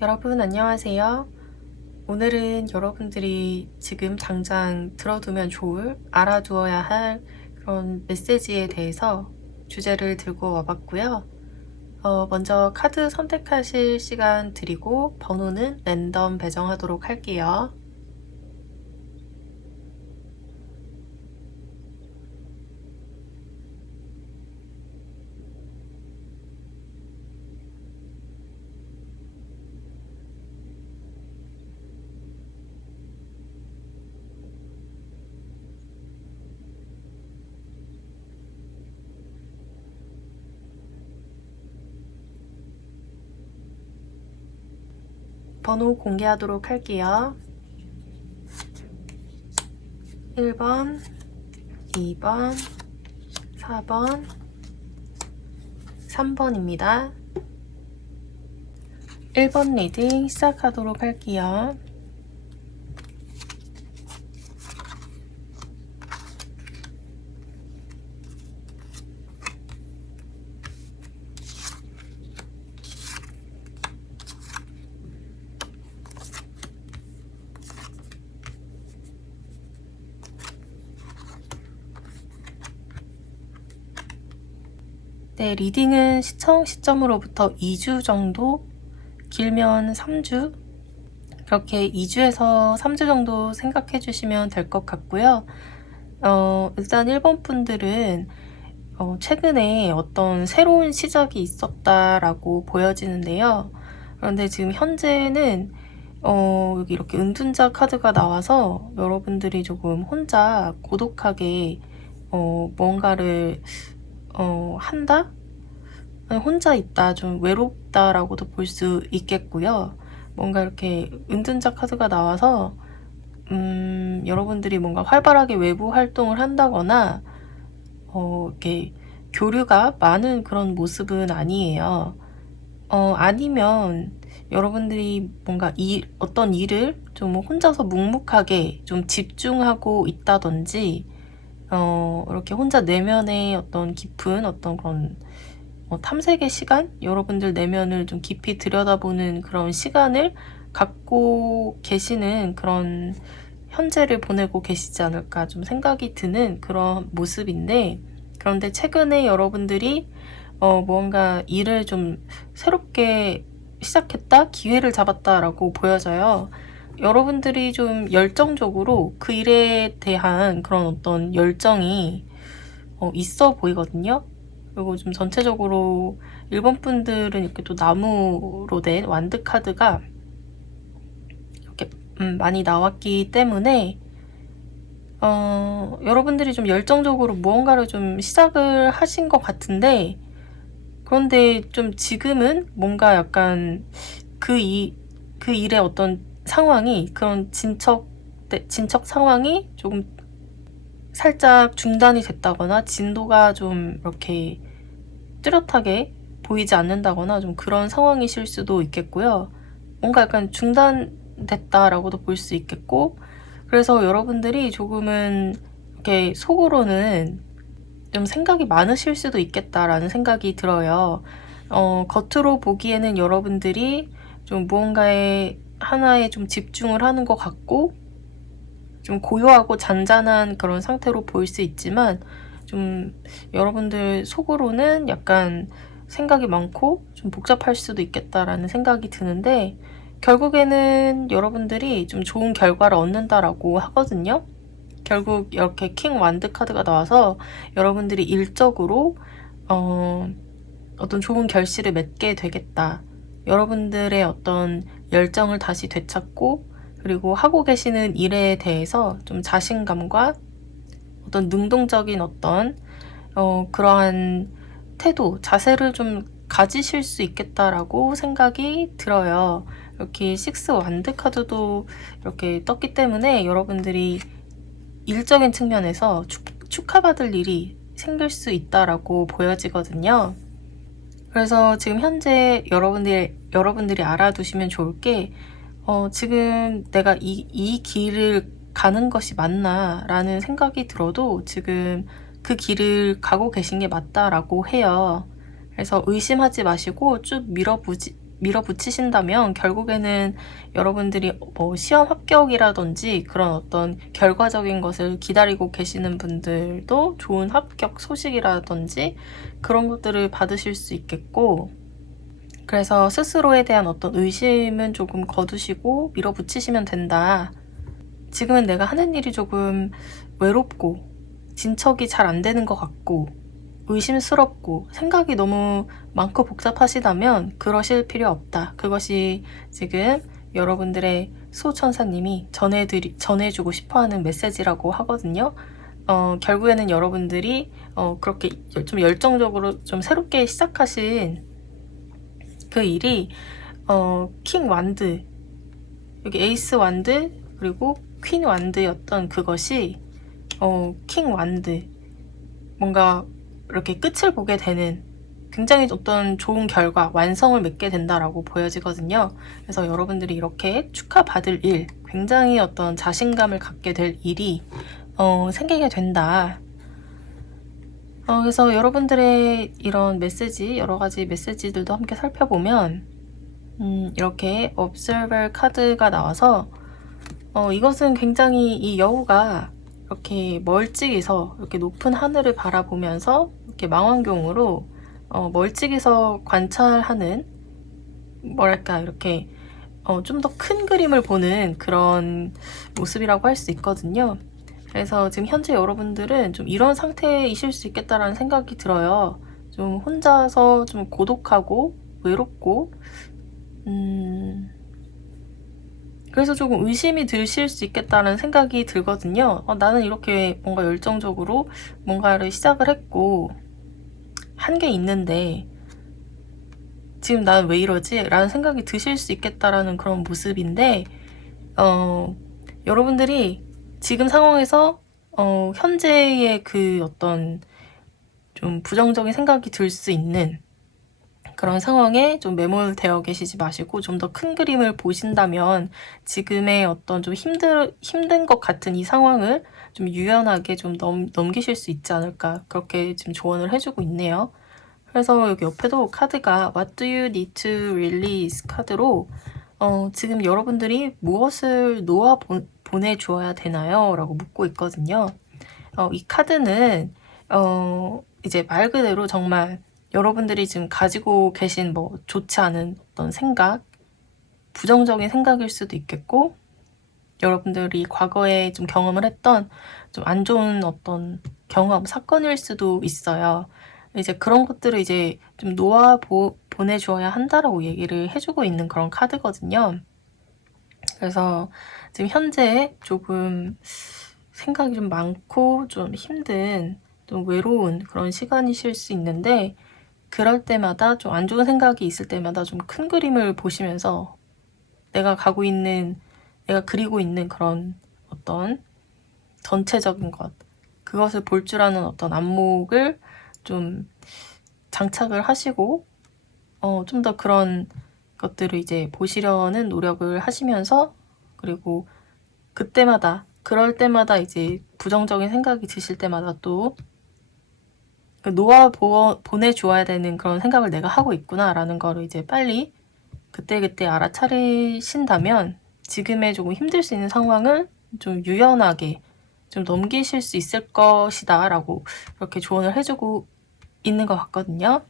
여러분 안녕하세요. 오늘은 여러분들이 지금 당장 들어두면 좋을, 알아두어야 할 그런 메시지에 대해서 주제를 들고 와봤고요. 먼저 카드 선택하실 시간 드리고 번호는 랜덤 배정하도록 할게요. 번호 공개하도록 할게요. 1번, 2번, 4번, 3번입니다. 1번 리딩 시작하도록 할게요. 네, 리딩은 시청 시점으로부터 2주 정도, 길면 3주, 그렇게 2주에서 3주 정도 생각해 주시면 될 것 같고요. 일단 1번 분들은 최근에 어떤 새로운 시작이 있었다라고 보여지는데요. 그런데 지금 현재는 여기 이렇게 은둔자 카드가 나와서 여러분들이 조금 혼자 고독하게 뭔가를 한다? 혼자 있다, 좀 외롭다라고도 볼 수 있겠고요. 뭔가 이렇게 은둔자 카드가 나와서 여러분들이 뭔가 활발하게 외부 활동을 한다거나 이렇게 교류가 많은 그런 모습은 아니에요. 아니면 여러분들이 뭔가 어떤 일을 좀 혼자서 묵묵하게 좀 집중하고 있다든지 이렇게 혼자 내면의 어떤 깊은 어떤 그런 탐색의 시간? 여러분들 내면을 좀 깊이 들여다보는 그런 시간을 갖고 계시는 그런 현재를 보내고 계시지 않을까 좀 생각이 드는 그런 모습인데, 그런데 최근에 여러분들이 뭔가 일을 좀 새롭게 시작했다? 기회를 잡았다라고 보여져요. 여러분들이 좀 열정적으로 그 일에 대한 그런 어떤 열정이 있어 보이거든요. 그리고 좀 전체적으로 일본 분들은 이렇게 또 나무로 된 완드 카드가 이렇게 많이 나왔기 때문에 여러분들이 좀 열정적으로 무언가를 좀 시작을 하신 것 같은데, 그런데 좀 지금은 뭔가 약간 그 일의 어떤 상황이, 그런 진척 상황이 조금 살짝 중단이 됐다거나 진도가 좀 이렇게 뚜렷하게 보이지 않는다거나 좀 그런 상황이실 수도 있겠고요. 뭔가 약간 중단됐다라고도 볼 수 있겠고, 그래서 여러분들이 조금은 이렇게 속으로는 좀 생각이 많으실 수도 있겠다라는 생각이 들어요. 겉으로 보기에는 여러분들이 좀 무언가에 하나에 좀 집중을 하는 것 같고 좀 고요하고 잔잔한 그런 상태로 보일 수 있지만, 좀 여러분들 속으로는 약간 생각이 많고 좀 복잡할 수도 있겠다라는 생각이 드는데, 결국에는 여러분들이 좀 좋은 결과를 얻는다라고 하거든요. 결국 이렇게 킹 완드 카드가 나와서 여러분들이 일적으로 어떤 좋은 결실을 맺게 되겠다. 여러분들의 어떤 열정을 다시 되찾고, 그리고 하고 계시는 일에 대해서 좀 자신감과 어떤 능동적인 어떤 그러한 태도, 자세를 좀 가지실 수 있겠다라고 생각이 들어요. 이렇게 식스 완드 카드도 이렇게 떴기 때문에 여러분들이 일적인 측면에서 축하받을 일이 생길 수 있다라고 보여지거든요. 그래서 지금 현재 여러분들이 알아두시면 좋을 게, 지금 내가 이 길을 가는 것이 맞나 라는 생각이 들어도 지금 그 길을 가고 계신 게 맞다라고 해요. 그래서 의심하지 마시고 쭉 밀어붙이신다면 결국에는 여러분들이 뭐 시험 합격이라든지 그런 어떤 결과적인 것을 기다리고 계시는 분들도 좋은 합격 소식이라든지 그런 것들을 받으실 수 있겠고, 그래서 스스로에 대한 어떤 의심은 조금 거두시고 밀어붙이시면 된다. 지금은 내가 하는 일이 조금 외롭고 진척이 잘 안 되는 것 같고 의심스럽고 생각이 너무 많고 복잡하시다면 그러실 필요 없다. 그것이 지금 여러분들의 수호천사님이 전해주고 싶어하는 메시지라고 하거든요. 결국에는 여러분들이 그렇게 좀 열정적으로 좀 새롭게 시작하신 그 일이 킹 완드, 여기 에이스 완드 그리고 퀸 완드였던 그것이 킹 완드, 뭔가 이렇게 끝을 보게 되는 굉장히 어떤 좋은 결과, 완성을 맺게 된다라고 보여지거든요. 그래서 여러분들이 이렇게 축하받을 일, 굉장히 어떤 자신감을 갖게 될 일이 생기게 된다. 그래서 여러분들의 이런 메시지, 여러 가지 메시지들도 함께 살펴보면 이렇게 Observer 카드가 나와서 이것은 굉장히 이 여우가 이렇게 멀찍이서 이렇게 높은 하늘을 바라보면서 이렇게 망원경으로 멀찍이서 관찰하는, 뭐랄까, 이렇게 좀 더 큰 그림을 보는 그런 모습이라고 할 수 있거든요. 그래서 지금 현재 여러분들은 좀 이런 상태이실 수 있겠다라는 생각이 들어요. 좀 혼자서 좀 고독하고 외롭고 그래서 조금 의심이 드실 수 있겠다는 생각이 들거든요. 나는 이렇게 뭔가 열정적으로 뭔가를 시작을 했고 한 게 있는데 지금 나는 왜 이러지? 라는 생각이 드실 수 있겠다라는 그런 모습인데 여러분들이 지금 상황에서 현재의 그 어떤 좀 부정적인 생각이 들 수 있는 그런 상황에 좀 매몰되어 계시지 마시고 좀 더 큰 그림을 보신다면 지금의 어떤 좀 힘든 것 같은 이 상황을 좀 유연하게 좀 넘기실 수 있지 않을까, 그렇게 지금 조언을 해주고 있네요. 그래서 여기 옆에도 카드가 What do you need to release 카드로 지금 여러분들이 무엇을 놓아 보내주어야 되나요? 라고 묻고 있거든요. 이 카드는 이제 말 그대로 정말 여러분들이 지금 가지고 계신 뭐 좋지 않은 어떤 생각, 부정적인 생각일 수도 있겠고, 여러분들이 과거에 좀 경험을 했던 좀 안 좋은 어떤 경험, 사건일 수도 있어요. 이제 그런 것들을 이제 좀 놓아 보내주어야 한다라고 얘기를 해주고 있는 그런 카드거든요. 그래서 지금 현재 조금 생각이 좀 많고 좀 힘든, 좀 외로운 그런 시간이실 수 있는데, 그럴 때마다 좀 안 좋은 생각이 있을 때마다 좀 큰 그림을 보시면서 내가 그리고 있는 그런 어떤 전체적인 것, 그것을 볼 줄 아는 어떤 안목을 좀 장착을 하시고 좀 더 그런 것들을 이제 보시려는 노력을 하시면서, 그리고 그럴 때마다 이제 부정적인 생각이 드실 때마다 또 놓아 보내주어야 되는 그런 생각을 내가 하고 있구나라는 거를 이제 빨리 그때그때 알아차리신다면 지금의 조금 힘들 수 있는 상황을 좀 유연하게 좀 넘기실 수 있을 것이다 라고 이렇게 조언을 해주고 있는 것 같거든요.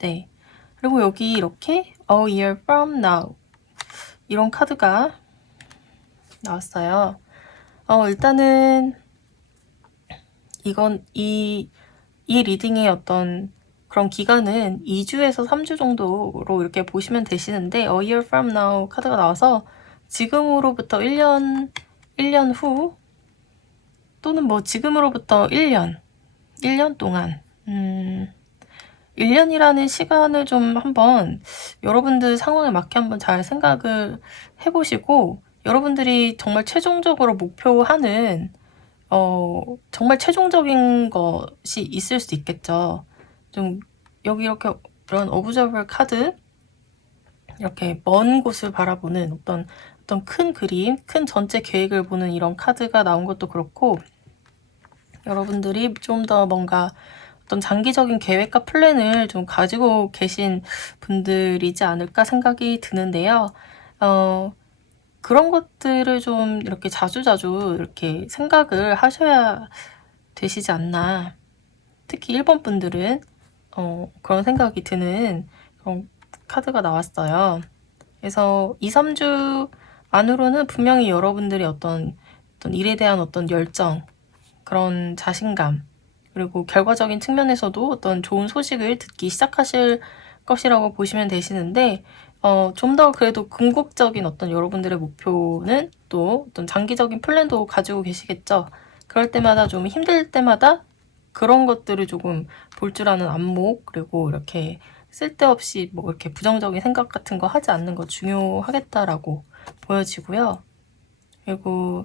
네. 그리고 여기 이렇게 A year from now 이런 카드가 나왔어요. 일단은 이 리딩의 어떤 그런 기간은 2주에서 3주 정도로 이렇게 보시면 되시는데 A year from now 카드가 나와서 지금으로부터 1년 후 또는 뭐 지금으로부터 1년 동안 1년이라는 시간을 좀 한번 여러분들 상황에 맞게 한번 잘 생각을 해보시고, 여러분들이 정말 최종적으로 목표하는 정말 최종적인 것이 있을 수 있겠죠. 좀 여기 이렇게 이런 오브저버 카드, 이렇게 먼 곳을 바라보는 어떤 큰 그림, 큰 전체 계획을 보는 이런 카드가 나온 것도 그렇고, 여러분들이 좀 더 뭔가 어떤 장기적인 계획과 플랜을 좀 가지고 계신 분들이지 않을까 생각이 드는데요. 그런 것들을 좀 이렇게 자주자주 이렇게 생각을 하셔야 되시지 않나. 특히 1번 분들은 그런 생각이 드는 그런 카드가 나왔어요. 그래서 2, 3주 안으로는 분명히 여러분들이 어떤 일에 대한 어떤 열정, 그런 자신감, 그리고 결과적인 측면에서도 어떤 좋은 소식을 듣기 시작하실 것이라고 보시면 되시는데, 좀 더 그래도 궁극적인 어떤 여러분들의 목표는 또 어떤 장기적인 플랜도 가지고 계시겠죠. 그럴 때마다 좀 힘들 때마다 그런 것들을 조금 볼 줄 아는 안목, 그리고 이렇게 쓸데없이 뭐 이렇게 부정적인 생각 같은 거 하지 않는 거 중요하겠다라고 보여지고요. 그리고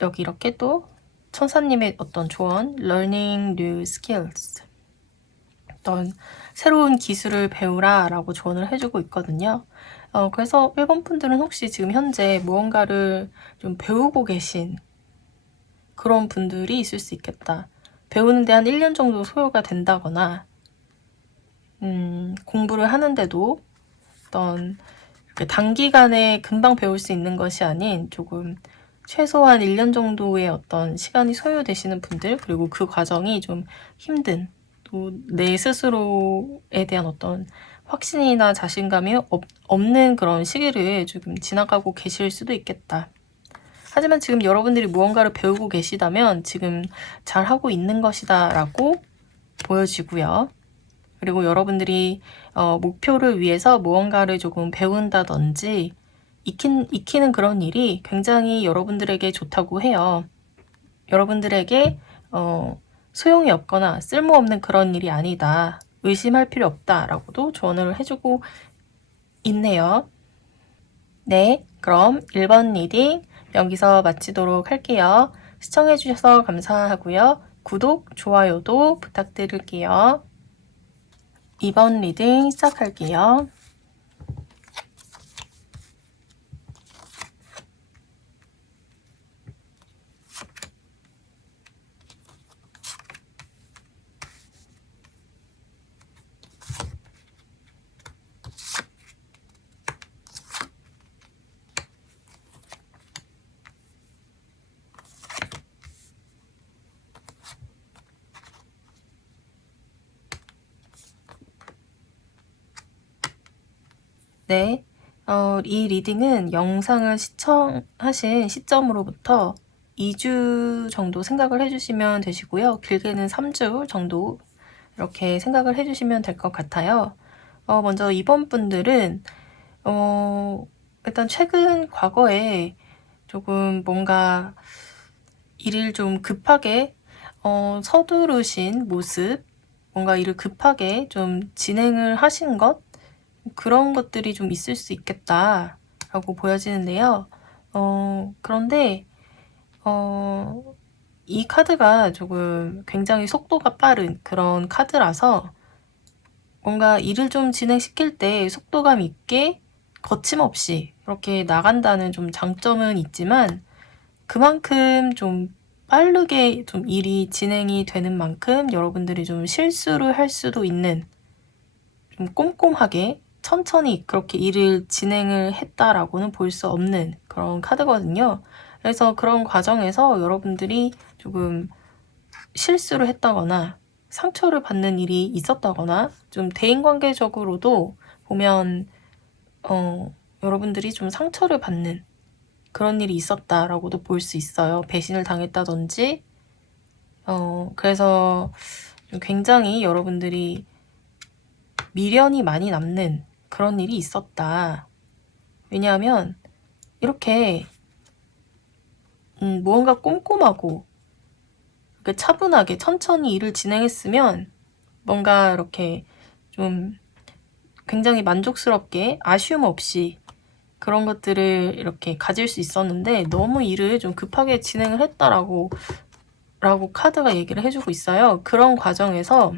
여기 이렇게 또 천사님의 어떤 조언, learning new skills, 어떤 새로운 기술을 배우라 라고 조언을 해주고 있거든요. 그래서 1번 분들은 혹시 지금 현재 무언가를 좀 배우고 계신 그런 분들이 있을 수 있겠다. 배우는데 한 1년 정도 소요가 된다거나, 공부를 하는데도 어떤 이렇게 단기간에 금방 배울 수 있는 것이 아닌 조금 최소한 1년 정도의 어떤 시간이 소요되시는 분들, 그리고 그 과정이 좀 힘든, 또 내 스스로에 대한 어떤 확신이나 자신감이 없는 그런 시기를 조금 지나가고 계실 수도 있겠다. 하지만 지금 여러분들이 무언가를 배우고 계시다면 지금 잘하고 있는 것이다 라고 보여지고요. 그리고 여러분들이 목표를 위해서 무언가를 조금 배운다든지 익히는 그런 일이 굉장히 여러분들에게 좋다고 해요. 여러분들에게 소용이 없거나 쓸모없는 그런 일이 아니다. 의심할 필요 없다라고도 조언을 해주고 있네요. 네, 그럼 1번 리딩 여기서 마치도록 할게요. 시청해주셔서 감사하고요. 구독, 좋아요도 부탁드릴게요. 2번 리딩 시작할게요. 네, 이 리딩은 영상을 시청하신 시점으로부터 2주 정도 생각을 해주시면 되시고요. 길게는 3주 정도 이렇게 생각을 해주시면 될 것 같아요. 먼저 2번 분들은 일단 최근 과거에 조금 뭔가 일을 좀 급하게 서두르신 모습, 뭔가 일을 급하게 좀 진행을 하신 것, 그런 것들이 좀 있을 수 있겠다라고 보여지는데요. 그런데 이 카드가 조금 굉장히 속도가 빠른 그런 카드라서 뭔가 일을 좀 진행시킬 때 속도감 있게 거침없이 이렇게 나간다는 좀 장점은 있지만 그만큼 좀 빠르게 좀 일이 진행이 되는 만큼 여러분들이 좀 실수를 할 수도 있는, 좀 꼼꼼하게 천천히 그렇게 일을 진행을 했다라고는 볼 수 없는 그런 카드거든요. 그래서 그런 과정에서 여러분들이 조금 실수를 했다거나 상처를 받는 일이 있었다거나 좀 대인관계적으로도 보면 여러분들이 좀 상처를 받는 그런 일이 있었다라고도 볼 수 있어요. 배신을 당했다든지 그래서 굉장히 여러분들이 미련이 많이 남는 그런 일이 있었다. 왜냐하면 이렇게 무언가 꼼꼼하고 이렇게 차분하게 천천히 일을 진행했으면 뭔가 이렇게 좀 굉장히 만족스럽게 아쉬움 없이 그런 것들을 이렇게 가질 수 있었는데 너무 일을 좀 급하게 진행을 했다라고 카드가 얘기를 해주고 있어요. 그런 과정에서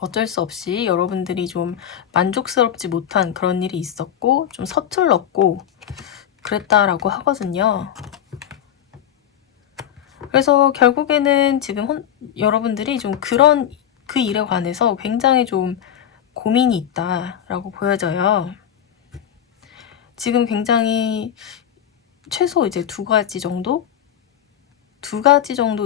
어쩔 수 없이 여러분들이 좀 만족스럽지 못한 그런 일이 있었고 좀 서툴렀고 그랬다라고 하거든요. 그래서 결국에는 지금 여러분들이 좀 그 일에 관해서 굉장히 좀 고민이 있다라고 보여져요. 지금 굉장히 최소 이제 두 가지 정도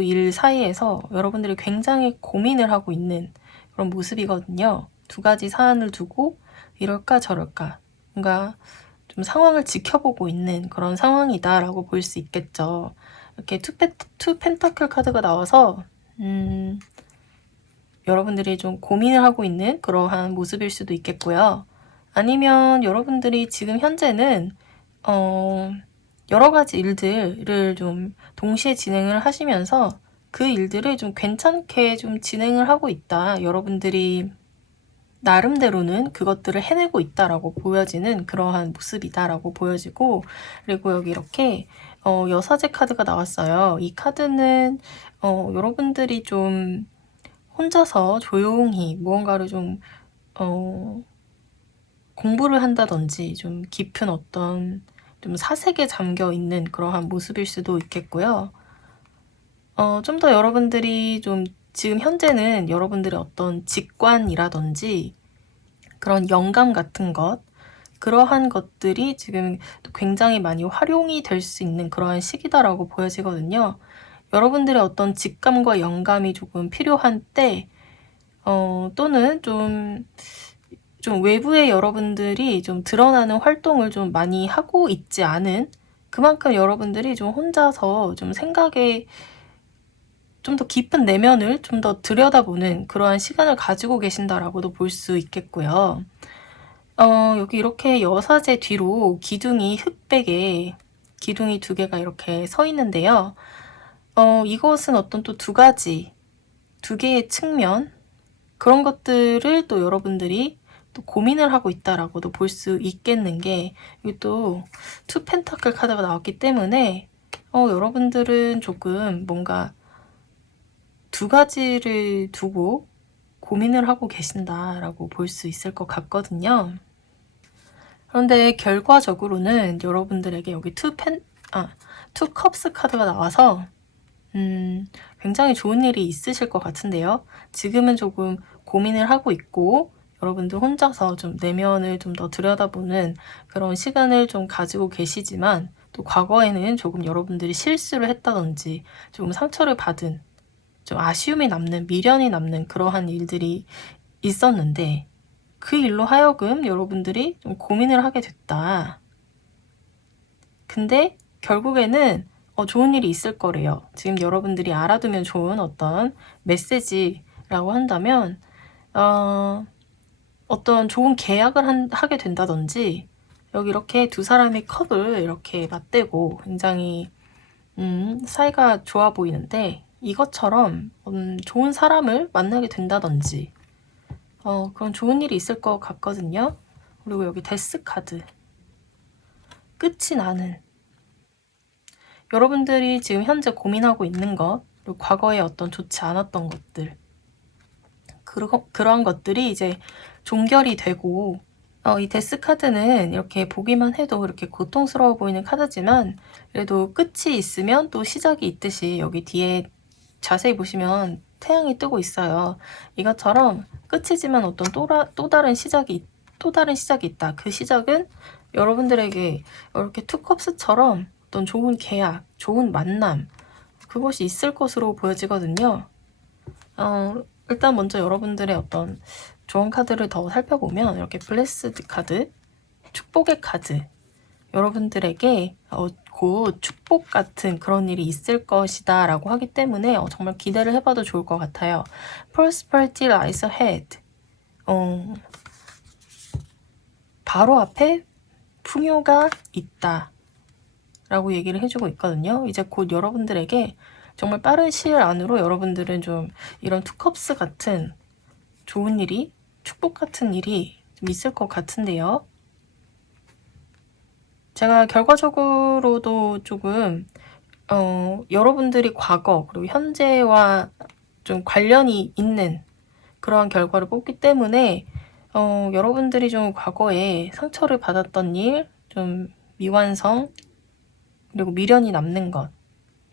일 사이에서 여러분들이 굉장히 고민을 하고 있는 그런 모습이거든요. 두 가지 사안을 두고 이럴까 저럴까 뭔가 좀 상황을 지켜보고 있는 그런 상황이다라고 볼 수 있겠죠. 이렇게 투 펜타클 카드가 나와서 여러분들이 좀 고민을 하고 있는 그러한 모습일 수도 있겠고요. 아니면 여러분들이 지금 현재는 여러 가지 일들을 좀 동시에 진행을 하시면서 그 일들을 좀 괜찮게 좀 진행을 하고 있다. 여러분들이 나름대로는 그것들을 해내고 있다라고 보여지는 그러한 모습이다라고 보여지고, 그리고 여기 이렇게 여사제 카드가 나왔어요. 이 카드는 여러분들이 좀 혼자서 조용히 무언가를 좀 공부를 한다든지 좀 깊은 어떤 좀 사색에 잠겨 있는 그러한 모습일 수도 있겠고요. 좀 더 여러분들이 좀 지금 현재는 여러분들의 어떤 직관이라든지 그런 영감 같은 것, 그러한 것들이 지금 굉장히 많이 활용이 될 수 있는 그러한 시기다라고 보여지거든요. 여러분들의 어떤 직감과 영감이 조금 필요한 때, 또는 좀 외부에 여러분들이 좀 드러나는 활동을 좀 많이 하고 있지 않은, 그만큼 여러분들이 좀 혼자서 좀 생각에 좀 더 깊은 내면을 좀 더 들여다보는 그러한 시간을 가지고 계신다라고도 볼 수 있겠고요. 여기 이렇게 여사제 뒤로 기둥이 흑백에 기둥이 두 개가 이렇게 서 있는데요. 이것은 어떤 또 두 개의 측면, 그런 것들을 또 여러분들이 또 고민을 하고 있다라고도 볼 수 있겠는 게, 여기 또 투 펜타클 카드가 나왔기 때문에 여러분들은 조금 뭔가 두 가지를 두고 고민을 하고 계신다라고 볼 수 있을 것 같거든요. 그런데 결과적으로는 여러분들에게 여기 투 컵스 카드가 나와서 굉장히 좋은 일이 있으실 것 같은데요. 지금은 조금 고민을 하고 있고 여러분들 혼자서 좀 내면을 좀 더 들여다보는 그런 시간을 좀 가지고 계시지만, 또 과거에는 조금 여러분들이 실수를 했다든지 조금 상처를 받은, 좀 아쉬움이 남는, 미련이 남는 그러한 일들이 있었는데, 그 일로 하여금 여러분들이 좀 고민을 하게 됐다. 근데 결국에는 좋은 일이 있을 거래요. 지금 여러분들이 알아두면 좋은 어떤 메시지라고 한다면, 어떤 좋은 계약을 하게 된다든지, 여기 이렇게 두 사람의 컵을 이렇게 맞대고 굉장히 사이가 좋아 보이는데, 이것처럼 좋은 사람을 만나게 된다든지 그런 좋은 일이 있을 것 같거든요. 그리고 여기 데스 카드, 끝이 나는, 여러분들이 지금 현재 고민하고 있는 것, 그리고 과거에 어떤 좋지 않았던 것들, 그러한 것들이 이제 종결이 되고, 이 데스 카드는 이렇게 보기만 해도 이렇게 고통스러워 보이는 카드지만, 그래도 끝이 있으면 또 시작이 있듯이 여기 뒤에 자세히 보시면 태양이 뜨고 있어요. 이것처럼 끝이지만 어떤 또 다른 시작이 있다. 그 시작은 여러분들에게 이렇게 투컵스처럼 어떤 좋은 계약, 좋은 만남, 그것이 있을 것으로 보여지거든요. 일단 먼저 여러분들의 어떤 좋은 카드를 더 살펴보면, 이렇게 블레스드 카드, 축복의 카드, 여러분들에게 곧 축복 같은 그런 일이 있을 것이다 라고 하기 때문에 정말 기대를 해봐도 좋을 것 같아요. Prosperity lies ahead. 바로 앞에 풍요가 있다 라고 얘기를 해주고 있거든요. 이제 곧 여러분들에게 정말 빠른 시일 안으로 여러분들은 좀 이런 투컵스 같은 좋은 일이, 축복 같은 일이 좀 있을 것 같은데요. 제가 결과적으로도 조금 여러분들이 과거 그리고 현재와 좀 관련이 있는 그러한 결과를 뽑기 때문에 여러분들이 좀 과거에 상처를 받았던 일, 좀 미완성, 그리고 미련이 남는 것,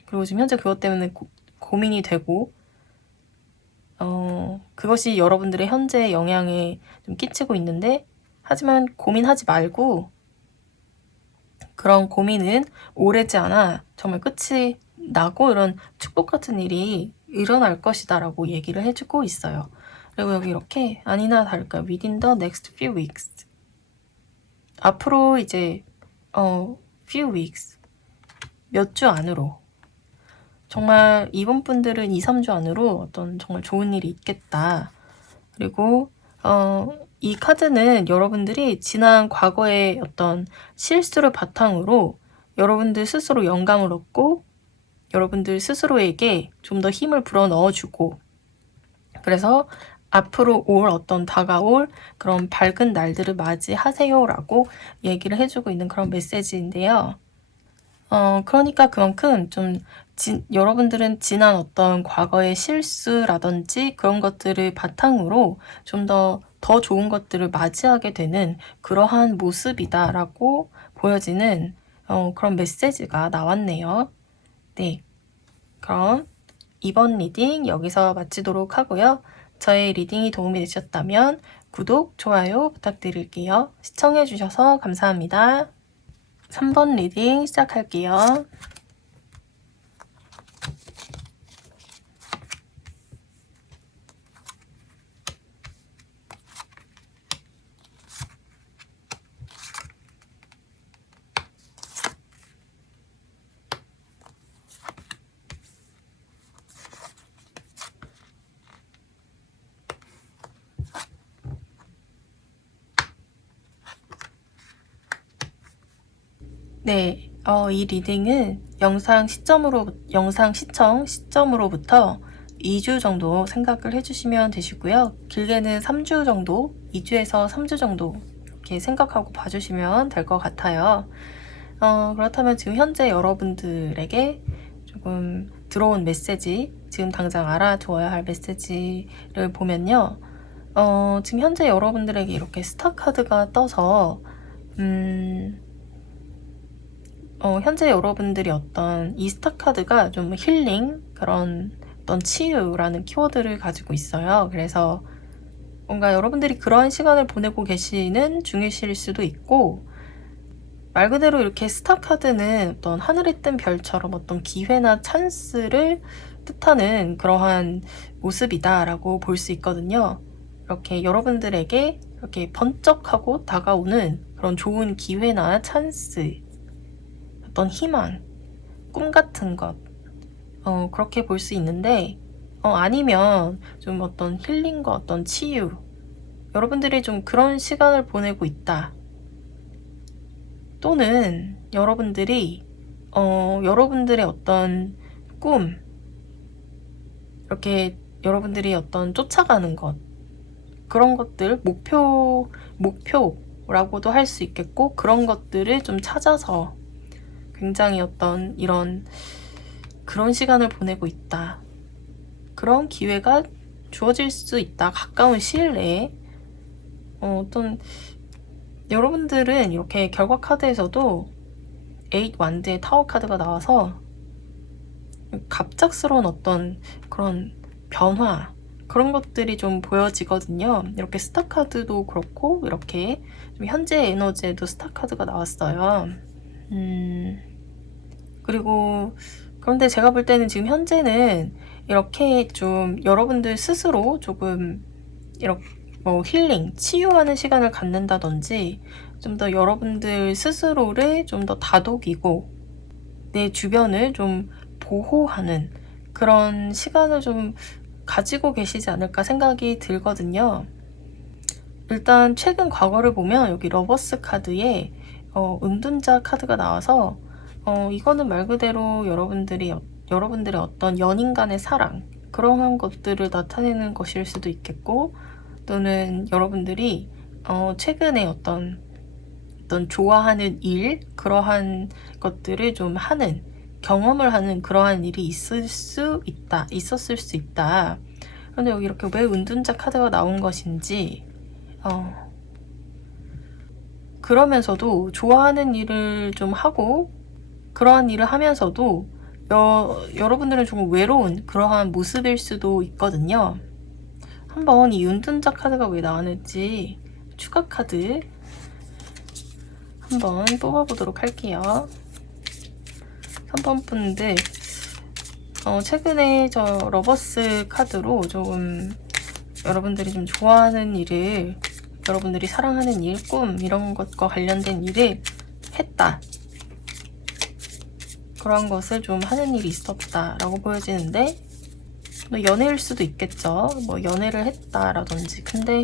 그리고 지금 현재 그것 때문에 고민이 되고, 그것이 여러분들의 현재 영향에 좀 끼치고 있는데, 하지만 고민하지 말고, 그런 고민은 오래지 않아 정말 끝이 나고 이런 축복 같은 일이 일어날 것이다 라고 얘기를 해주고 있어요. 그리고 여기 이렇게 아니나 다를까 within the next few weeks, 앞으로 이제 few weeks, 몇 주 안으로, 정말 이번 분들은 2, 3주 안으로 어떤 정말 좋은 일이 있겠다. 그리고 이 카드는 여러분들이 지난 과거의 어떤 실수를 바탕으로 여러분들 스스로 영감을 얻고 여러분들 스스로에게 좀 더 힘을 불어넣어주고, 그래서 앞으로 올 어떤 다가올 그런 밝은 날들을 맞이하세요라고 얘기를 해주고 있는 그런 메시지인데요. 그러니까 그만큼 좀 여러분들은 지난 어떤 과거의 실수라든지 그런 것들을 바탕으로 좀 더 좋은 것들을 맞이하게 되는 그러한 모습이다라고 보여지는 그런 메시지가 나왔네요. 네, 그럼 이번 리딩 여기서 마치도록 하고요. 저의 리딩이 도움이 되셨다면 구독, 좋아요 부탁드릴게요. 시청해주셔서 감사합니다. 3번 리딩 시작할게요. 네, 이 리딩은 영상 시청 시점으로부터 2주 정도 생각을 해주시면 되시고요. 길게는 3주 정도, 2주에서 3주 정도 이렇게 생각하고 봐주시면 될 것 같아요. 그렇다면 지금 현재 여러분들에게 조금 들어온 메시지, 지금 당장 알아두어야 할 메시지를 보면요. 지금 현재 여러분들에게 이렇게 스타 카드가 떠서 현재 여러분들이 어떤 이 스타 카드가 좀 힐링, 그런 어떤 치유라는 키워드를 가지고 있어요. 그래서 뭔가 여러분들이 그러한 시간을 보내고 계시는 중이실 수도 있고, 말 그대로 이렇게 스타 카드는 어떤 하늘에 뜬 별처럼 어떤 기회나 찬스를 뜻하는 그러한 모습이다라고 볼 수 있거든요. 이렇게 여러분들에게 이렇게 번쩍하고 다가오는 그런 좋은 기회나 찬스, 어떤 희망, 꿈 같은 것, 그렇게 볼 수 있는데, 아니면 좀 어떤 힐링과 어떤 치유, 여러분들이 좀 그런 시간을 보내고 있다. 또는 여러분들이 여러분들의 어떤 꿈, 이렇게 여러분들이 어떤 쫓아가는 것, 그런 것들, 목표라고도 할 수 있겠고, 그런 것들을 좀 찾아서 굉장히 어떤 이런 그런 시간을 보내고 있다. 그런 기회가 주어질 수 있다. 가까운 시일 내에. 어떤 여러분들은 이렇게 결과 카드에서도 8 완드의 타워 카드가 나와서 갑작스러운 어떤 그런 변화, 그런 것들이 좀 보여지거든요. 이렇게 스타 카드도 그렇고 이렇게 좀 현재 에너지에도 스타 카드가 나왔어요. 그리고 그런데 제가 볼 때는 지금 현재는 이렇게 좀 여러분들 스스로 조금 이렇게 뭐 힐링, 치유하는 시간을 갖는다든지 좀 더 여러분들 스스로를 좀 더 다독이고 내 주변을 좀 보호하는 그런 시간을 좀 가지고 계시지 않을까 생각이 들거든요. 일단 최근 과거를 보면 여기 러버스 카드에 은둔자 카드가 나와서 이거는 말 그대로 여러분들의 어떤 연인 간의 사랑, 그러한 것들을 나타내는 것일 수도 있겠고, 또는 여러분들이 최근에 어떤 좋아하는 일, 그러한 것들을 좀 하는, 경험을 하는 그러한 일이 있었을 수 있다. 그런데 여기 이렇게 왜 은둔자 카드가 나온 것인지, 그러면서도 좋아하는 일을 좀 하고, 그러한 일을 하면서도 여러분들은 조금 외로운 그러한 모습일 수도 있거든요. 한번 이 은둔자 카드가 왜 나왔는지 추가 카드 한번 뽑아보도록 할게요. 3번 분들 최근에 저 러버스 카드로 조금 여러분들이 좀 좋아하는 일을, 여러분들이 사랑하는 일, 꿈 이런 것과 관련된 일을 했다, 그런 것을 좀 하는 일이 있었다라고 보여지는데, 뭐 연애일 수도 있겠죠. 뭐 연애를 했다라든지. 근데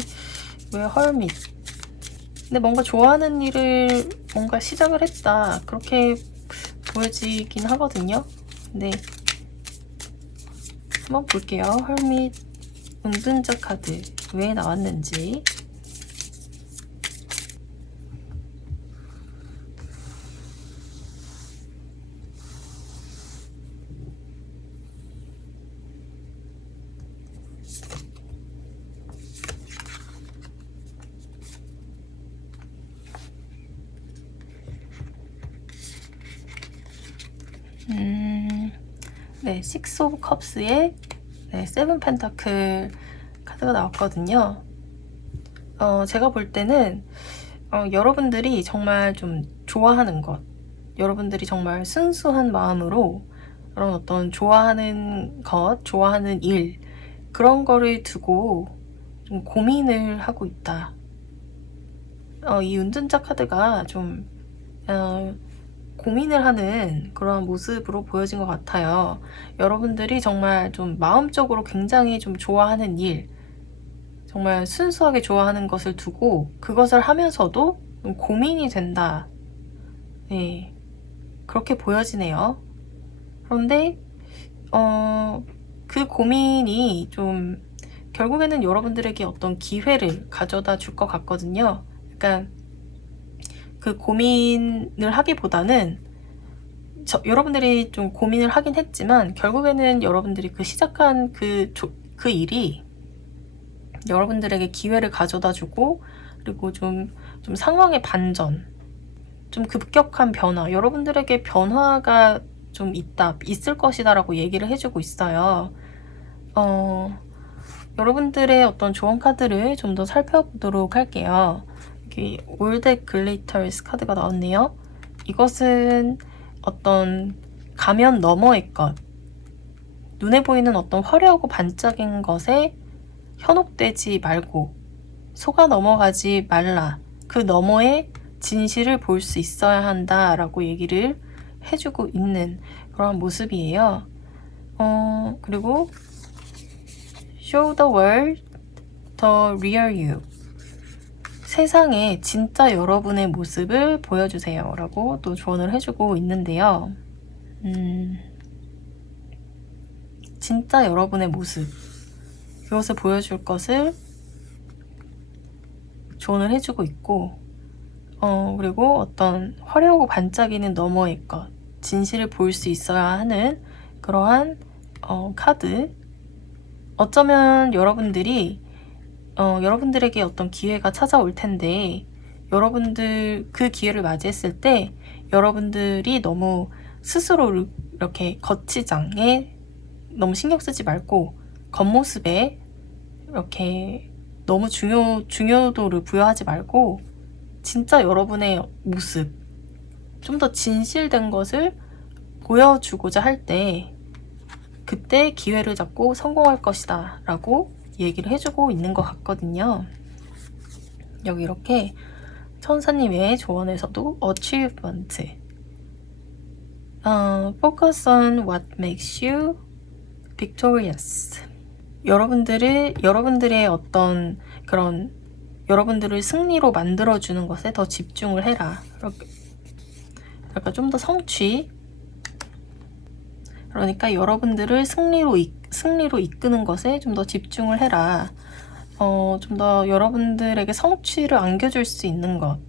왜 헐밋? 근데 뭔가 좋아하는 일을 뭔가 시작을 했다, 그렇게 보여지긴 하거든요. 근데 한번 볼게요. 헐밋 은둔자 카드 왜 나왔는지. 네, 식스 오브 컵스에 세븐 펜타클 카드가 나왔거든요. 제가 볼 때는 여러분들이 정말 좀 좋아하는 것, 여러분들이 정말 순수한 마음으로 그런 어떤 좋아하는 것, 좋아하는 일, 그런 거를 두고 좀 고민을 하고 있다. 이 은둔자 카드가 좀 고민을 하는 그런 모습으로 보여진 것 같아요. 여러분들이 정말 좀 마음적으로 굉장히 좀 좋아하는 일, 정말 순수하게 좋아하는 것을 두고 그것을 하면서도 좀 고민이 된다. 네, 그렇게 보여지네요. 그런데 그 고민이 좀 결국에는 여러분들에게 어떤 기회를 가져다 줄 것 같거든요. 그러니까 그 고민을 하기보다는 여러분들이 좀 고민을 하긴 했지만 결국에는 여러분들이 그 시작한 그 일이 여러분들에게 기회를 가져다 주고, 그리고 좀 상황의 반전, 좀 급격한 변화, 여러분들에게 변화가 좀 있을 것이다 라고 얘기를 해주고 있어요. 여러분들의 어떤 조언 카드를 좀 더 살펴보도록 할게요. 여기 올댓 글리터스 카드가 나왔네요. 이것은 어떤 가면 너머의 것, 눈에 보이는 어떤 화려하고 반짝인 것에 현혹되지 말고 속아 넘어가지 말라, 그 너머의 진실을 볼 수 있어야 한다 라고 얘기를 해주고 있는 그런 모습이에요. 그리고 Show the world the real you, 세상에 진짜 여러분의 모습을 보여주세요 라고 또 조언을 해주고 있는데요. 진짜 여러분의 모습, 그것을 보여줄 것을 조언을 해주고 있고, 그리고 어떤 화려하고 반짝이는 너머의 것, 진실을 볼 수 있어야 하는 그러한 카드. 어쩌면 여러분들이 여러분들에게 어떤 기회가 찾아올 텐데, 여러분들 그 기회를 맞이했을 때 여러분들이 너무 스스로 이렇게 거치장에 너무 신경 쓰지 말고 겉모습에 이렇게 너무 중요도를 부여하지 말고 진짜 여러분의 모습, 좀 더 진실된 것을 보여주고자 할 때 그때 기회를 잡고 성공할 것이다 라고 얘기를 해주고 있는 것 같거든요. 여기 이렇게 천사님의 조언에서도 achievement, focus on what makes you victorious, 여러분들의 어떤 그런 여러분들을 승리로 만들어주는 것에 더 집중을 해라. 그러니까 좀 더 성취, 그러니까 여러분들을 승리로 이끄는 것에 좀 더 집중을 해라. 좀 더 여러분들에게 성취를 안겨줄 수 있는 것,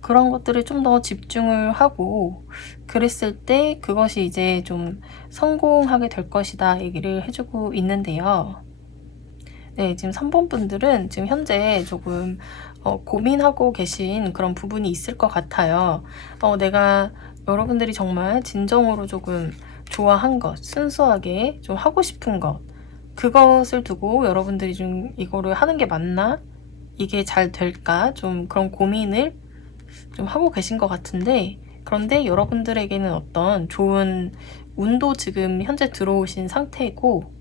그런 것들을 좀 더 집중을 하고 그랬을 때 그것이 이제 좀 성공하게 될 것이다 얘기를 해주고 있는데요. 네, 지금 3번 분들은 지금 현재 조금 고민하고 계신 그런 부분이 있을 것 같아요. 내가 여러분들이 정말 진정으로 조금 좋아한 것, 순수하게 좀 하고 싶은 것, 그것을 두고 여러분들이 좀 이거를 하는 게 맞나? 이게 잘 될까? 좀 그런 고민을 좀 하고 계신 것 같은데, 그런데 여러분들에게는 어떤 좋은 운도 지금 현재 들어오신 상태이고,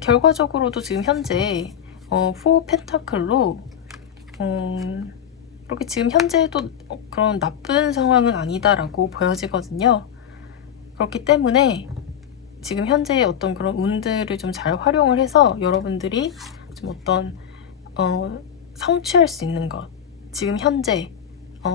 결과적으로도 지금 현재 4 펜타클로 이렇게 지금 현재도 그런 나쁜 상황은 아니다라고 보여지거든요. 그렇기 때문에 지금 현재의 어떤 그런 운들을 좀 잘 활용을 해서 여러분들이 좀 어떤 성취할 수 있는 것, 지금 현재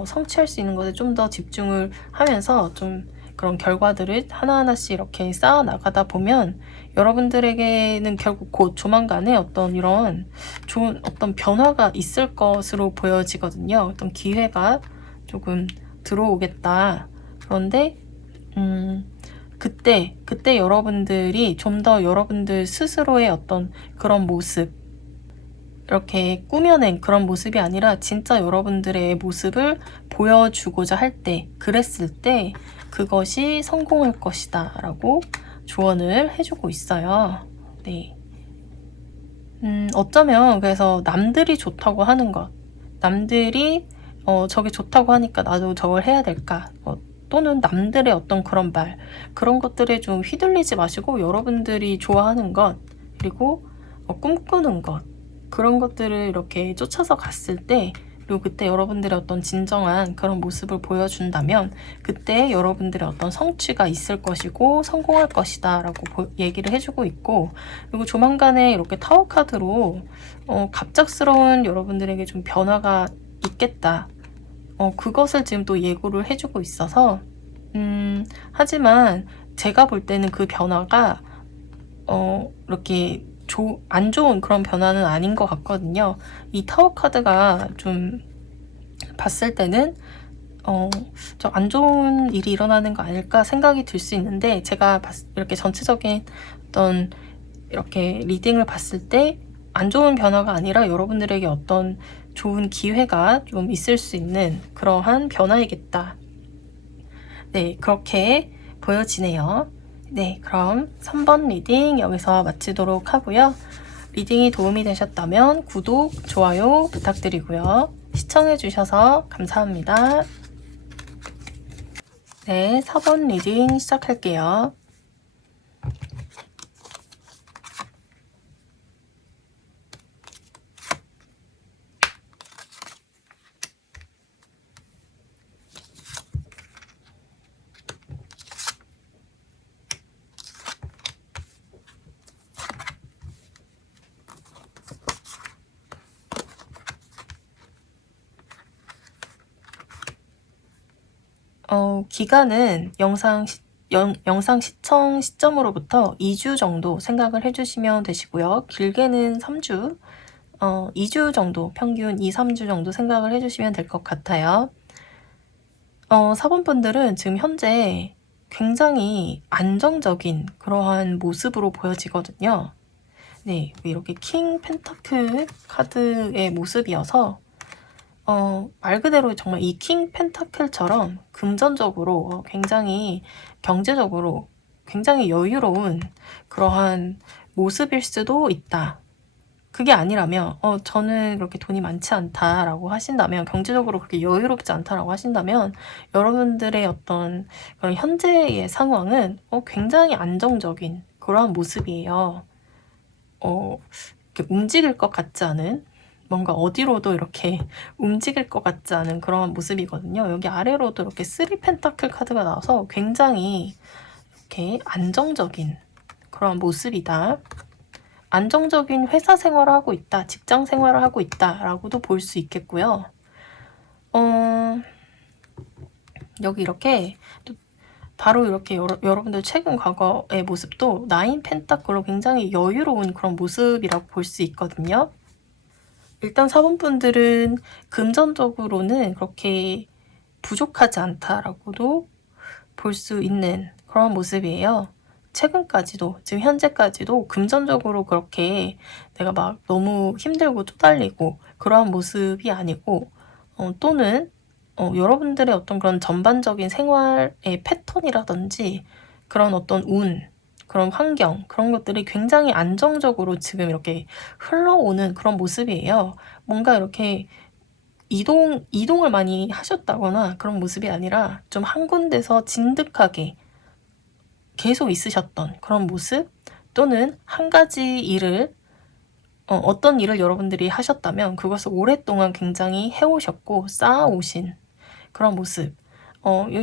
성취할 수 있는 것에 좀 더 집중을 하면서 좀 그런 결과들을 하나하나씩 이렇게 쌓아 나가다 보면 여러분들에게는 결국 곧 조만간에 어떤 이런 좋은 어떤 변화가 있을 것으로 보여지거든요. 어떤 기회가 조금 들어오겠다. 그런데 그때 여러분들이 좀 더 여러분들 스스로의 어떤 그런 모습, 이렇게 꾸며낸 그런 모습이 아니라 진짜 여러분들의 모습을 보여주고자 할 때, 그랬을 때 그것이 성공할 것이다 라고 조언을 해주고 있어요. 네. 어쩌면 그래서 남들이 좋다고 하는 것, 남들이 저게 좋다고 하니까 나도 저걸 해야 될까, 또는 남들의 어떤 그런 말, 그런 것들에 좀 휘둘리지 마시고 여러분들이 좋아하는 것, 그리고 꿈꾸는 것, 그런 것들을 이렇게 쫓아서 갔을 때, 그리고 그때 여러분들의 어떤 진정한 그런 모습을 보여준다면 그때 여러분들의 어떤 성취가 있을 것이고 성공할 것이다 라고 얘기를 해주고 있고, 그리고 조만간에 이렇게 타워 카드로 갑작스러운 여러분들에게 좀 변화가 있겠다, 그것을 지금 또 예고를 해주고 있어서 하지만 제가 볼 때는 그 변화가 이렇게 안 좋은 그런 변화는 아닌 것 같거든요. 이 타워 카드가 좀 봤을 때는 좀 안 좋은 일이 일어나는 거 아닐까 생각이 들 수 있는데, 제가 이렇게 전체적인 어떤 이렇게 리딩을 봤을 때 안 좋은 변화가 아니라 여러분들에게 어떤 좋은 기회가 좀 있을 수 있는 그러한 변화이겠다. 네, 그렇게 보여지네요. 네, 그럼 3번 리딩 여기서 마치도록 하고요. 리딩이 도움이 되셨다면 구독, 좋아요 부탁드리고요. 시청해주셔서 감사합니다. 네, 4번 리딩 시작할게요. 기간은 영상 시청 시점으로부터 2주 정도 생각을 해주시면 되시고요. 길게는 3주, 2주 정도, 평균 2, 3주 정도 생각을 해주시면 될 것 같아요. 4번 분들은 지금 현재 굉장히 안정적인 그러한 모습으로 보여지거든요. 네, 이렇게 킹 펜타클 카드의 모습이어서 말 그대로 정말 이 킹 펜타클처럼 금전적으로 굉장히 경제적으로 굉장히 여유로운 그러한 모습일 수도 있다. 그게 아니라면 저는 그렇게 돈이 많지 않다라고 하신다면, 경제적으로 그렇게 여유롭지 않다라고 하신다면 여러분들의 어떤 그런 현재의 상황은 굉장히 안정적인 그러한 모습이에요. 이렇게 움직일 것 같지 않은, 뭔가 어디로도 이렇게 움직일 것 같지 않은 그런 모습이거든요. 여기 아래로도 이렇게 3 펜타클 카드가 나와서 굉장히 이렇게 안정적인 그런 모습이다. 안정적인 회사 생활을 하고 있다, 직장 생활을 하고 있다 라고도 볼 수 있겠고요. 여기 이렇게 바로 이렇게 여러분들 최근 과거의 모습도 9 펜타클로 굉장히 여유로운 그런 모습이라고 볼 수 있거든요. 일단 4번 분들은 금전적으로는 그렇게 부족하지 않다라고도 볼 수 있는 그런 모습이에요. 최근까지도, 지금 현재까지도 금전적으로 그렇게 내가 막 너무 힘들고 쪼달리고 그러한 모습이 아니고, 또는 여러분들의 어떤 그런 전반적인 생활의 패턴이라든지 그런 어떤 운, 그런 환경, 그런 것들이 굉장히 안정적으로 지금 이렇게 흘러오는 그런 모습이에요. 뭔가 이렇게 이동을 많이 하셨다거나 그런 모습이 아니라 좀 한 군데서 진득하게 계속 있으셨던 그런 모습, 또는 한 가지 일을 어떤 일을 여러분들이 하셨다면 그것을 오랫동안 굉장히 해오셨고 쌓아오신 그런 모습.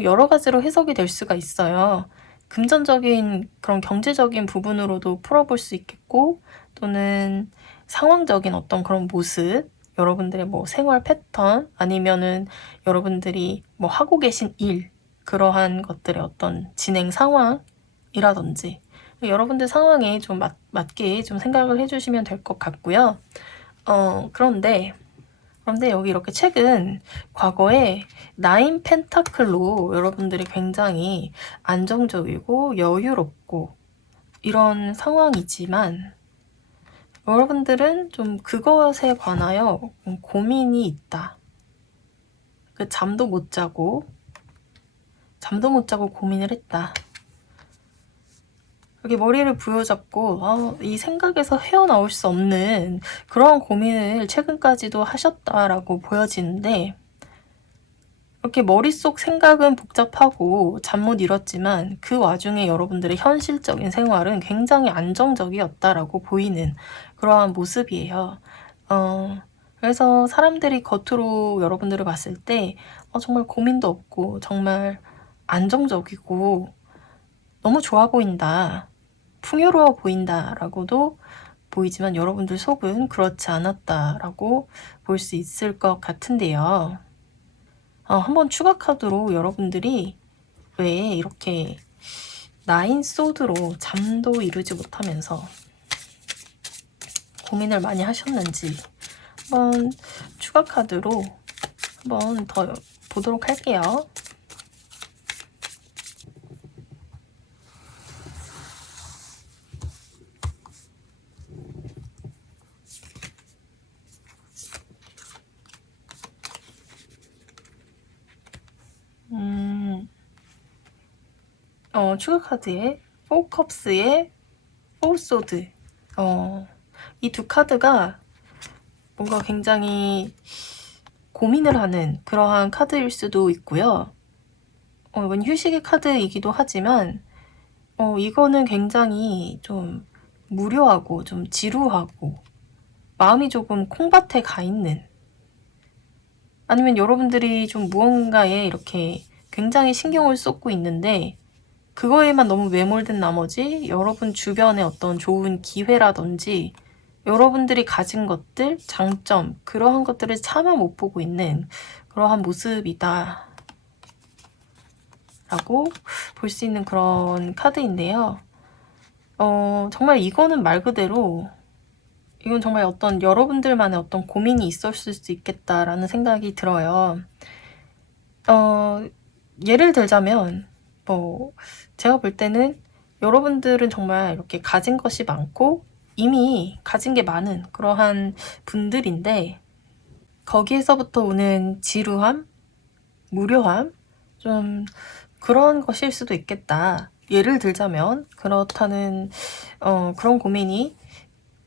여러 가지로 해석이 될 수가 있어요. 금전적인 그런 경제적인 부분으로도 풀어볼 수 있겠고, 또는 상황적인 어떤 그런 모습, 여러분들의 뭐 생활 패턴, 아니면은 여러분들이 뭐 하고 계신 일, 그러한 것들의 어떤 진행 상황이라든지 여러분들 상황에 좀 맞게 좀 생각을 해주시면 될 것 같고요. 그런데 여기 이렇게 책은 과거에 나인 펜타클로 여러분들이 굉장히 안정적이고 여유롭고 이런 상황이지만, 여러분들은 좀 그것에 관하여 고민이 있다. 잠도 못 자고 고민을 했다. 이렇게 머리를 부여잡고 이 생각에서 헤어나올 수 없는 그런 고민을 최근까지도 하셨다라고 보여지는데, 이렇게 머릿속 생각은 복잡하고 잠 못 이뤘지만 그 와중에 여러분들의 현실적인 생활은 굉장히 안정적이었다라고 보이는 그러한 모습이에요. 그래서 사람들이 겉으로 여러분들을 봤을 때 정말 고민도 없고 정말 안정적이고 너무 좋아 보인다, 풍요로워 보인다라고도 보이지만, 여러분들 속은 그렇지 않았다라고 볼 수 있을 것 같은데요. 한번 추가 카드로 여러분들이 왜 이렇게 나인 소드로 잠도 이루지 못하면서 고민을 많이 하셨는지 한번 추가 카드로 한번 더 보도록 할게요. 추가 카드에 4컵스에 4소드. 이 두 카드가 뭔가 굉장히 고민을 하는 그러한 카드일 수도 있고요. 이건 휴식의 카드이기도 하지만 이거는 굉장히 좀 무료하고 좀 지루하고 마음이 조금 콩밭에 가 있는, 아니면 여러분들이 좀 무언가에 이렇게 굉장히 신경을 쏟고 있는데 그거에만 너무 매몰된 나머지 여러분 주변의 어떤 좋은 기회라든지 여러분들이 가진 것들, 장점, 그러한 것들을 차마 못 보고 있는 그러한 모습이다 라고 볼 수 있는 그런 카드인데요. 정말 이거는 말 그대로 이건 정말 어떤 여러분들만의 어떤 고민이 있었을 수 있겠다라는 생각이 들어요. 예를 들자면 제가 볼 때는 여러분들은 정말 이렇게 가진 것이 많고 이미 가진 게 많은 그러한 분들인데, 거기에서부터 오는 지루함, 무료함, 좀 그런 것일 수도 있겠다. 예를 들자면 그렇다는 그런 고민이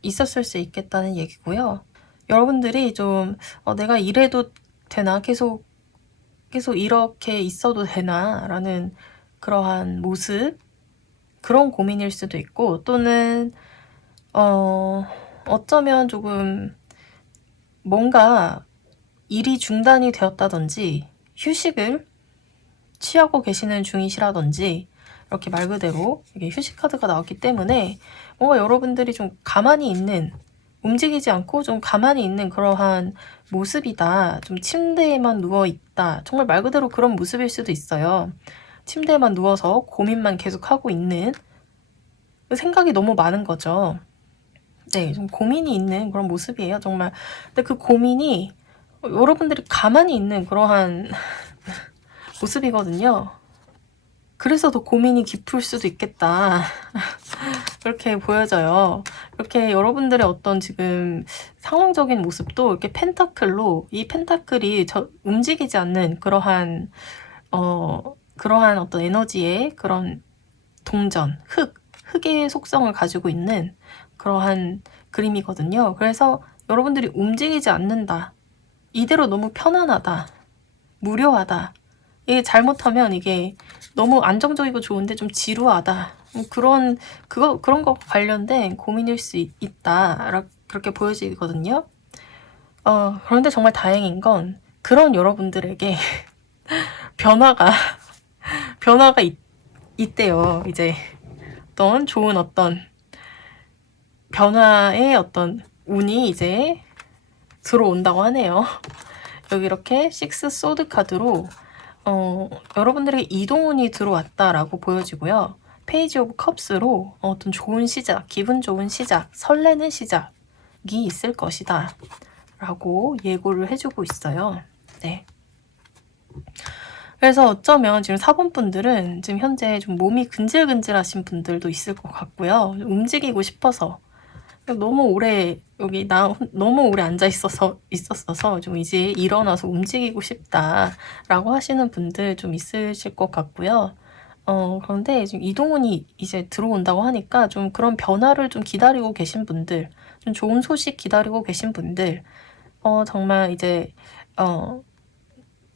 있었을 수 있겠다는 얘기고요. 여러분들이 좀 내가 이래도 되나, 계속 이렇게 있어도 되나 라는 그러한 모습, 그런 고민일 수도 있고, 또는 어쩌면 조금 뭔가 일이 중단이 되었다든지 휴식을 취하고 계시는 중이시라든지, 이렇게 말 그대로 이게 휴식 카드가 나왔기 때문에 뭔가 여러분들이 좀 가만히 있는, 움직이지 않고 좀 가만히 있는 그러한 모습이다. 좀 침대에만 누워있다. 정말 말 그대로 그런 모습일 수도 있어요. 침대에만 누워서 고민만 계속하고 있는, 생각이 너무 많은 거죠. 네, 좀 고민이 있는 그런 모습이에요, 정말. 근데 그 고민이 여러분들이 가만히 있는 그러한 모습이거든요. 그래서 더 고민이 깊을 수도 있겠다. 그렇게 보여져요. 이렇게 여러분들의 어떤 지금 상황적인 모습도 이렇게 펜타클로, 이 펜타클이 움직이지 않는 그러한 어떤 에너지의 그런 동전, 흙의 속성을 가지고 있는 그러한 그림이거든요. 그래서 여러분들이 움직이지 않는다. 이대로 너무 편안하다. 무료하다. 이게 잘못하면 이게 너무 안정적이고 좋은데 좀 지루하다. 그런 거 관련된 고민일 수 있다. 그렇게 보여지거든요. 그런데 정말 다행인 건 그런 여러분들에게 변화가 있대요. 이제 좋은 변화의 운이 이제 들어온다고 하네요. 여기 이렇게 식스 소드 카드로 여러분들에게 이동운이 들어왔다라고 보여지고요. 페이지 오브 컵스로 좋은 시작, 기분 좋은 시작, 설레는 시작이 있을 것이다 라고 예고를 해주고 있어요. 네. 그래서 어쩌면 지금 4번 분들은 지금 현재 좀 몸이 근질근질하신 분들도 있을 것 같고요. 움직이고 싶어서 너무 오래 너무 오래 앉아 있었어서 좀 이제 일어나서 움직이고 싶다라고 하시는 분들 좀 있으실 것 같고요. 그런데 지금 이동운이 이제 들어온다고 하니까 좀 그런 변화를 좀 기다리고 계신 분들, 좀 좋은 소식 기다리고 계신 분들, 정말 이제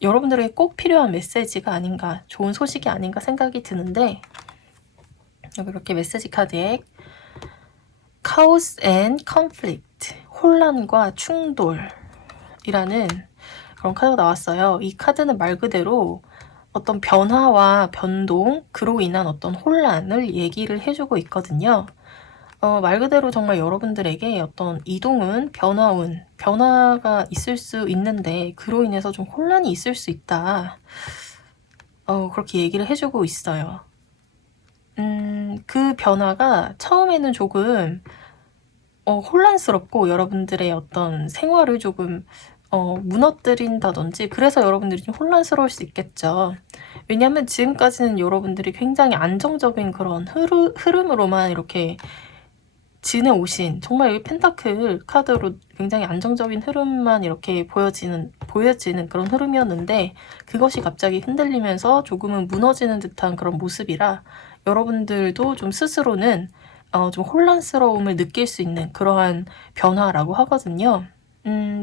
여러분들에게 꼭 필요한 메시지가 아닌가, 좋은 소식이 아닌가 생각이 드는데, 여기 이렇게 메시지 카드에 Chaos and Conflict, 혼란과 충돌이라는 그런 카드가 나왔어요. 이 카드는 말 그대로 어떤 변화와 변동, 그로 인한 어떤 혼란을 얘기를 해주고 있거든요. 말 그대로 정말 여러분들에게 어떤 이동운, 변화가 있을 수 있는데 그로 인해서 좀 혼란이 있을 수 있다. 그렇게 얘기를 해주고 있어요. 그 변화가 처음에는 조금 혼란스럽고 여러분들의 어떤 생활을 조금 무너뜨린다든지 그래서 여러분들이 좀 혼란스러울 수 있겠죠. 왜냐하면 지금까지는 여러분들이 굉장히 안정적인 그런 흐름으로만 이렇게 지내오신, 정말 여기 펜타클 카드로 굉장히 안정적인 흐름만 이렇게 보여지는 그런 흐름이었는데 그것이 갑자기 흔들리면서 조금은 무너지는 듯한 그런 모습이라 여러분들도 좀 스스로는 좀 혼란스러움을 느낄 수 있는 그러한 변화라고 하거든요.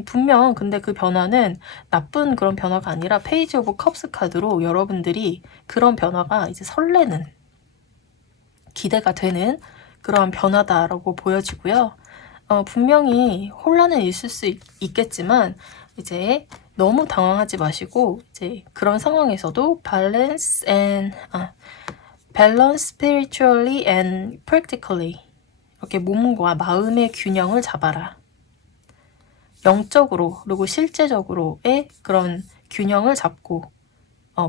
분명 근데 그 변화는 나쁜 그런 변화가 아니라 페이지 오브 컵스 카드로 여러분들이 그런 변화가 이제 설레는, 기대가 되는 그러한 변화다라고 보여지고요. 분명히 혼란은 있을 수 있겠지만 이제 너무 당황하지 마시고 이제 그런 상황에서도 balance spiritually and practically, 이렇게 몸과 마음의 균형을 잡아라. 영적으로 그리고 실제적으로의 그런 균형을 잡고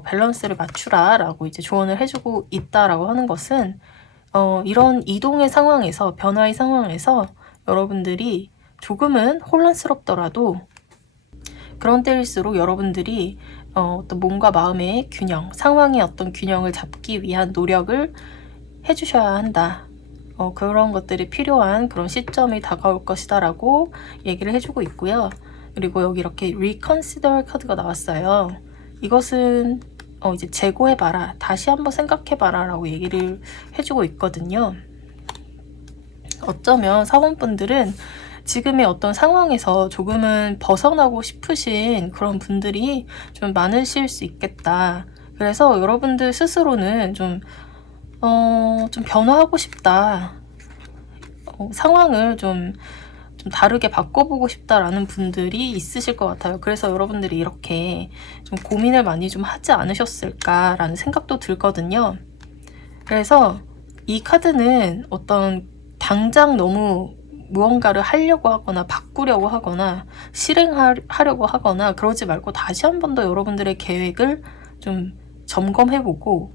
밸런스를 맞추라 라고 이제 조언을 해주고 있다라고 하는 것은 이런 이동의 상황에서, 변화의 상황에서 여러분들이 조금은 혼란스럽더라도 그런 때일수록 여러분들이 어떤 몸과 마음의 균형, 상황의 어떤 균형을 잡기 위한 노력을 해주셔야 한다. 그런 것들이 필요한 그런 시점이 다가올 것이다 라고 얘기를 해주고 있고요. 그리고 여기 이렇게 reconsider 카드가 나왔어요. 이것은 이제 재고해봐라, 다시 한번 생각해봐라 라고 얘기를 해주고 있거든요. 어쩌면 사원분들은 지금의 어떤 상황에서 조금은 벗어나고 싶으신 그런 분들이 좀 많으실 수 있겠다. 그래서 여러분들 스스로는 좀 변화하고 싶다. 상황을 좀 다르게 바꿔보고 싶다라는 분들이 있으실 것 같아요. 그래서 여러분들이 이렇게 좀 고민을 많이 좀 하지 않으셨을까라는 생각도 들거든요. 그래서 이 카드는 어떤 당장 너무 무언가를 하려고 하거나 바꾸려고 하거나 실행하려고 하거나 그러지 말고 다시 한 번 더 여러분들의 계획을 좀 점검해보고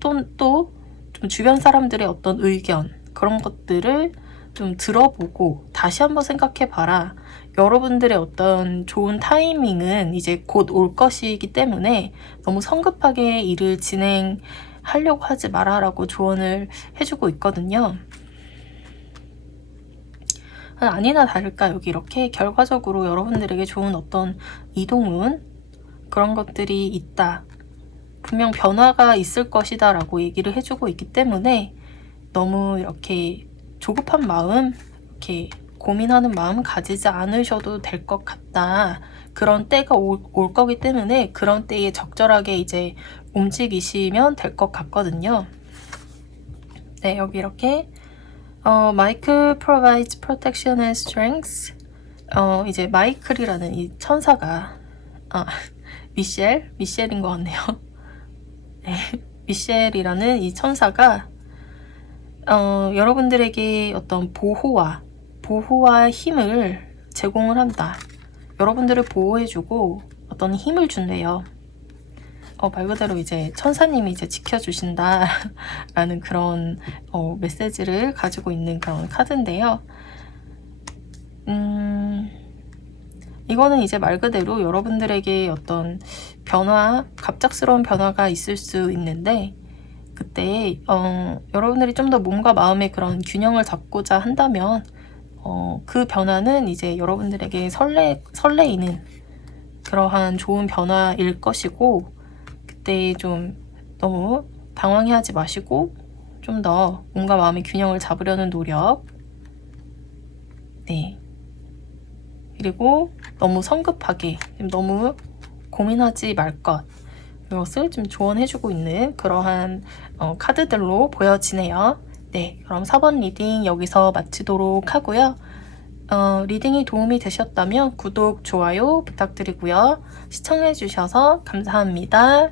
또 좀 주변 사람들의 어떤 의견, 그런 것들을 좀 들어보고 다시 한번 생각해봐라. 여러분들의 어떤 좋은 타이밍은 이제 곧 올 것이기 때문에 너무 성급하게 일을 진행하려고 하지 마라 라고 조언을 해주고 있거든요. 아니나 다를까 여기 이렇게 결과적으로 여러분들에게 좋은 어떤 이동운, 그런 것들이 있다. 분명 변화가 있을 것이다 라고 얘기를 해주고 있기 때문에 너무 이렇게 조급한 마음, 이렇게 고민하는 마음 가지지 않으셔도 될 것 같다. 그런 때가 올 거기 때문에 그런 때에 적절하게 이제 움직이시면 될 것 같거든요. 네, 여기 이렇게 Michael provides protection and strength. 이제 마이클이라는 이 천사가 미셸인 것 같네요. 네, 미셸이라는 이 천사가 여러분들에게 어떤 보호와 힘을 제공을 한다. 여러분들을 보호해주고 어떤 힘을 준대요. 말 그대로 이제 천사님이 이제 지켜주신다 라는 그런 메시지를 가지고 있는 그런 카드인데요. 이거는 이제 말 그대로 여러분들에게 어떤 갑작스러운 변화가 있을 수 있는데 그때 여러분들이 좀 더 몸과 마음의 그런 균형을 잡고자 한다면 그 변화는 이제 여러분들에게 설레이는 그러한 좋은 변화일 것이고 그때 좀 너무 당황해하지 마시고 좀 더 몸과 마음의 균형을 잡으려는 노력, 네, 그리고 너무 성급하게 너무 고민하지 말 것, 이것을 좀 조언해주고 있는 그러한 카드들로 보여지네요. 네, 그럼 4번 리딩 여기서 마치도록 하고요. 리딩이 도움이 되셨다면 구독, 좋아요 부탁드리고요. 시청해주셔서 감사합니다.